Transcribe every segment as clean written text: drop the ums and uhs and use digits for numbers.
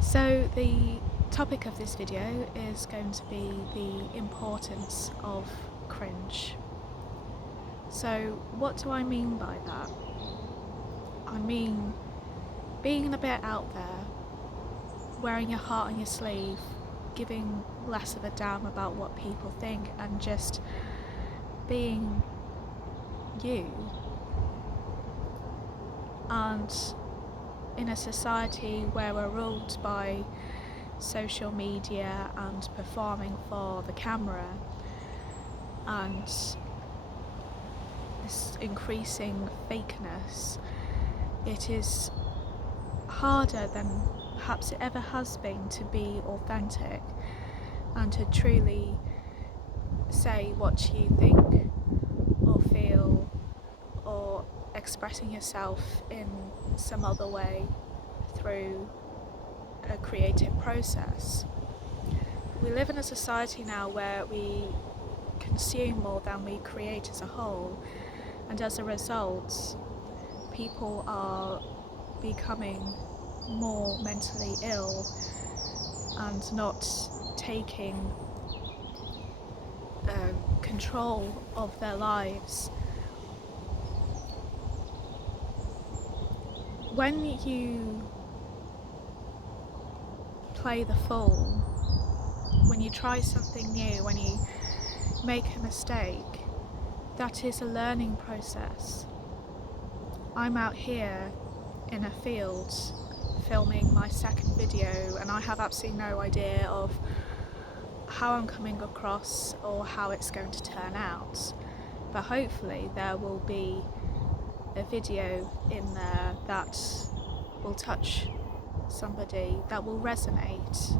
So the topic of this video is going to be the importance of cringe. So what do I mean by that? I mean being a bit out there, wearing your heart on your sleeve, giving less of a damn about what people think and just being you. And in a society where we're ruled by social media and performing for the camera and this increasing fakeness, it is harder than perhaps it ever has been to be authentic and to truly say what you think or feel or expressing yourself in some other way through a creative process. We live in a society now where we consume more than we create as a whole, and as a result people are becoming more mentally ill and not taking control of their lives. When you play the fool, when you try something new, when you make a mistake, that is a learning process. I'm out here in a field filming my second video and I have absolutely no idea of how I'm coming across or how it's going to turn out, but hopefully there will be a video in there that will touch somebody, that will resonate.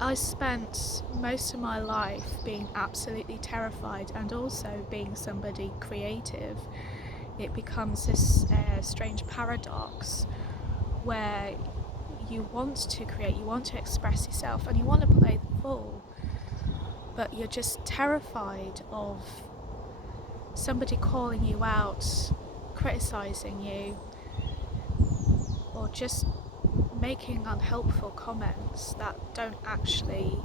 I spent most of my life being absolutely terrified and also being somebody creative. It becomes this strange paradox where you want to create, you want to express yourself and you want to play the fool, but you're just terrified of somebody calling you out, criticising you, or just making unhelpful comments that don't actually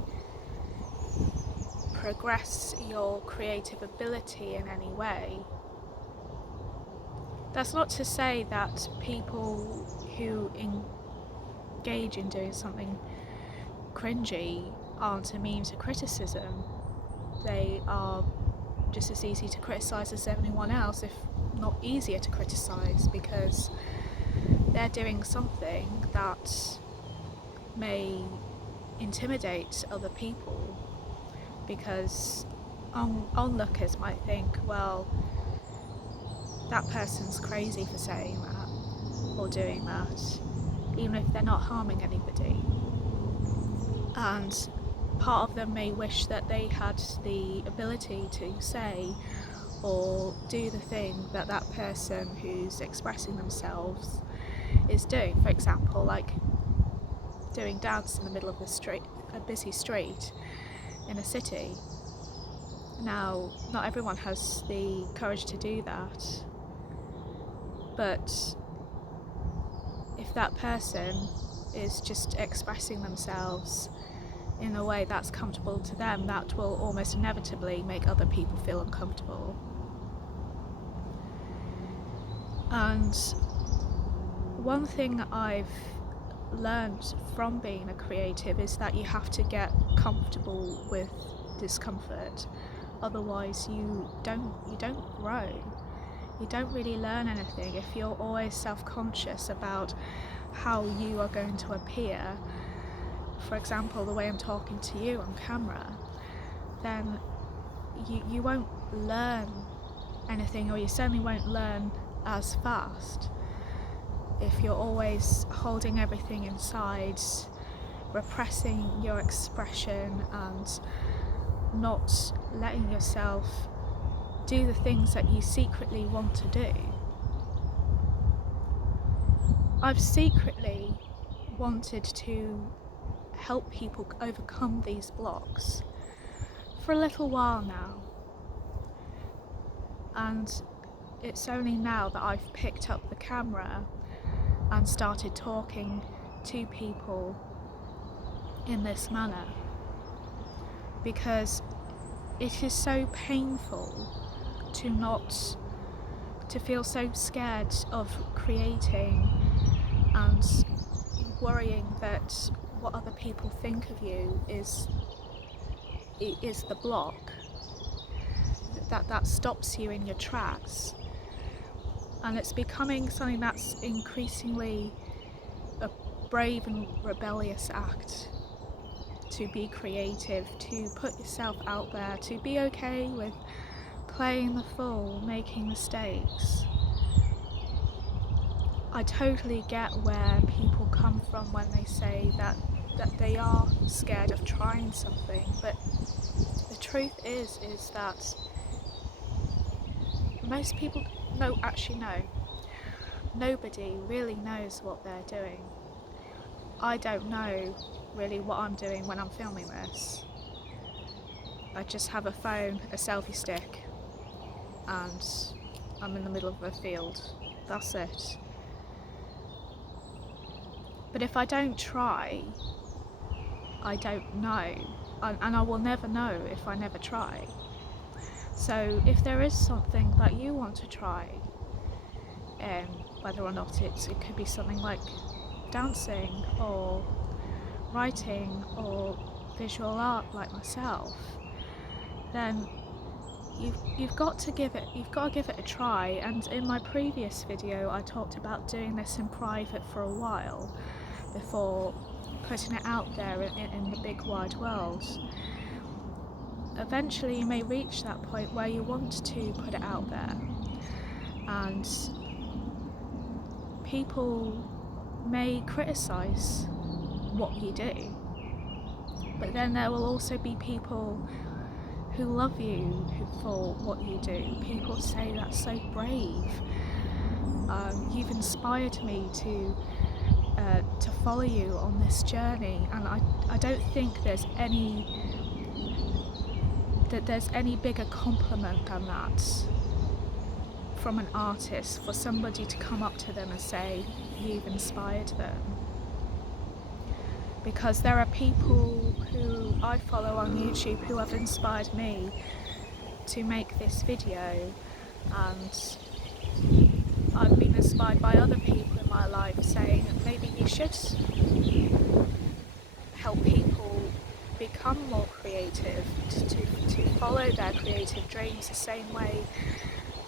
progress your creative ability in any way. That's not to say that people who engage in doing something cringy aren't immune to criticism. They are just as easy to criticise as anyone else, if not easier to criticise, because they're doing something that may intimidate other people, because onlookers might think, well, that person's crazy for saying that or doing that, even if they're not harming anybody. And part of them may wish that they had the ability to say or do the thing that that person who's expressing themselves is doing. For example, like doing dance in the middle of a busy street in a city. Now, not everyone has the courage to do that, but if that person is just expressing themselves in a way that's comfortable to them, that will almost inevitably make other people feel uncomfortable. And one thing I've learned from being a creative is that you have to get comfortable with discomfort, otherwise you don't grow. You don't really learn anything if you're always self-conscious about how you are going to appear. For example, the way I'm talking to you on camera, then you won't learn anything, or you certainly won't learn as fast if you're always holding everything inside, repressing your expression and not letting yourself do the things that you secretly want to do. I've secretly wanted to help people overcome these blocks for a little while now, and it's only now that I've picked up the camera and started talking to people in this manner, because it is so painful to feel so scared of creating and worrying that what other people think of you is the block that stops you in your tracks. And it's becoming something that's increasingly a brave and rebellious act to be creative, to put yourself out there, to be okay with playing the fool, making mistakes. I totally get where people come from when they say that they are scared of trying something, but the truth is that most people, no, nobody really knows what they're doing. I don't know really what I'm doing when I'm filming this. I just have a phone, a selfie stick, and I'm in the middle of a field. That's it. But if I don't try, I don't know, and I will never know if I never try. So if there is something that you want to try, whether or not it could be something like dancing or writing or visual art like myself, then you've got to give it a try. And in my previous video I talked about doing this in private for a while before putting it out there in the big wide world. Eventually you may reach that point where you want to put it out there, and people may criticize what you do, but then there will also be people who love you for what you do. People say that's so brave. You've inspired me to follow you on this journey, and I don't think there's any bigger compliment than that from an artist, for somebody to come up to them and say you've inspired them. Because there are people who I follow on YouTube who have inspired me to make this video, and I've been inspired by other people in my life saying that maybe you should help people become more creative, to follow their creative dreams the same way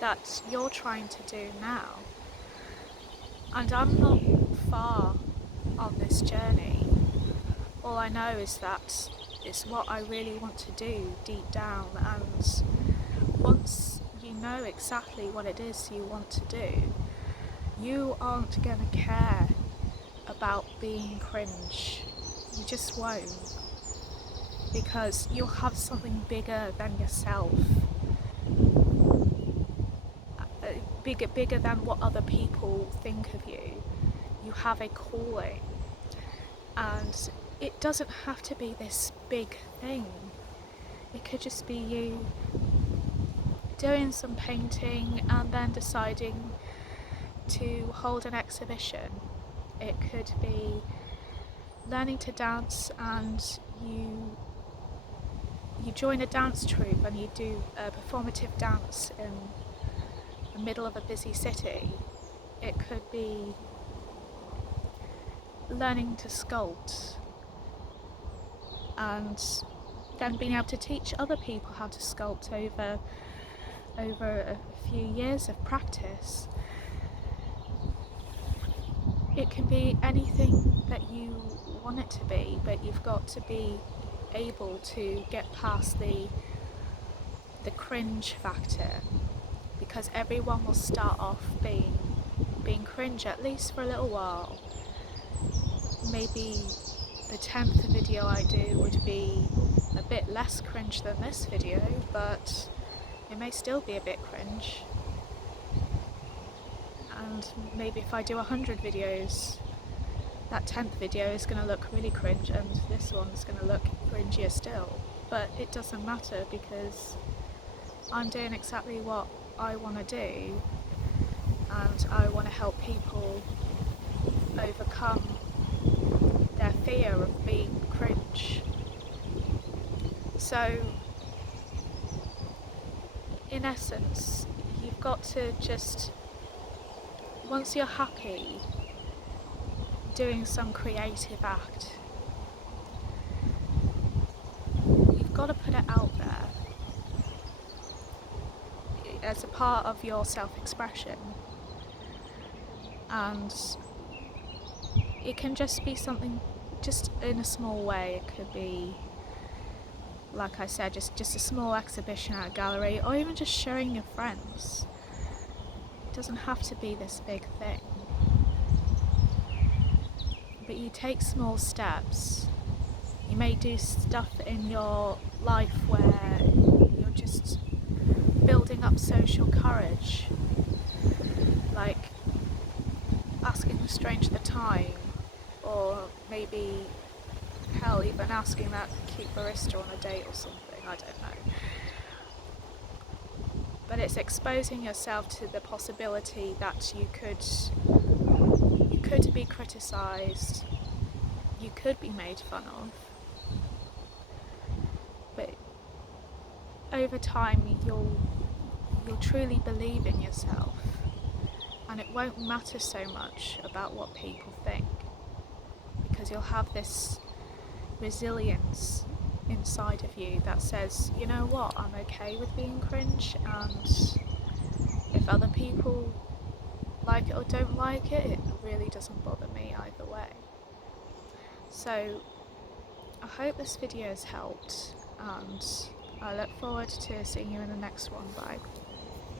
that you're trying to do now. And I'm not far on this journey. All I know is that it's what I really want to do deep down, and once you know exactly what it is you want to do, you aren't going to care about being cringe. You just won't, because you'll have something bigger than yourself, bigger than what other people think of you. You have a calling, and it doesn't have to be this big thing. It could just be you doing some painting and then deciding to hold an exhibition. It could be learning to dance and you join a dance troupe and you do a performative dance in the middle of a busy city. It could be learning to sculpt and then being able to teach other people how to sculpt over a few years of practice. It can be anything that you want it to be, but you've got to be able to get past the cringe factor, because everyone will start off being cringe, at least for a little while. Maybe the 10th video I do would be a bit less cringe than this video, but it may still be a bit cringe. And maybe if I do 100 videos, that 10th video is going to look really cringe and this one's going to look cringier still. But it doesn't matter, because I'm doing exactly what I want to do, and I want to help people overcome their fear of being cringe. So, in essence, you've got to just, once you're happy doing some creative act, you've got to put it out there as a part of your self-expression. And it can just be something, just in a small way. It could be, like I said, just a small exhibition at a gallery, or even just showing your friends. It doesn't have to be this big thing. But you take small steps. You may do stuff in your life where you're just building up social courage, like asking the stranger the time, or maybe, hell, even asking that cute barista on a date or something, I don't know. But it's exposing yourself to the possibility that you could be criticised, you could be made fun of, but over time you'll truly believe in yourself, and it won't matter so much about what people think, because you'll have this resilience inside of you that says, you know what, I'm okay with being cringe, and if other people like it or don't like it, it really doesn't bother me either way. So I hope this video has helped, and I look forward to seeing you in the next one. Bye.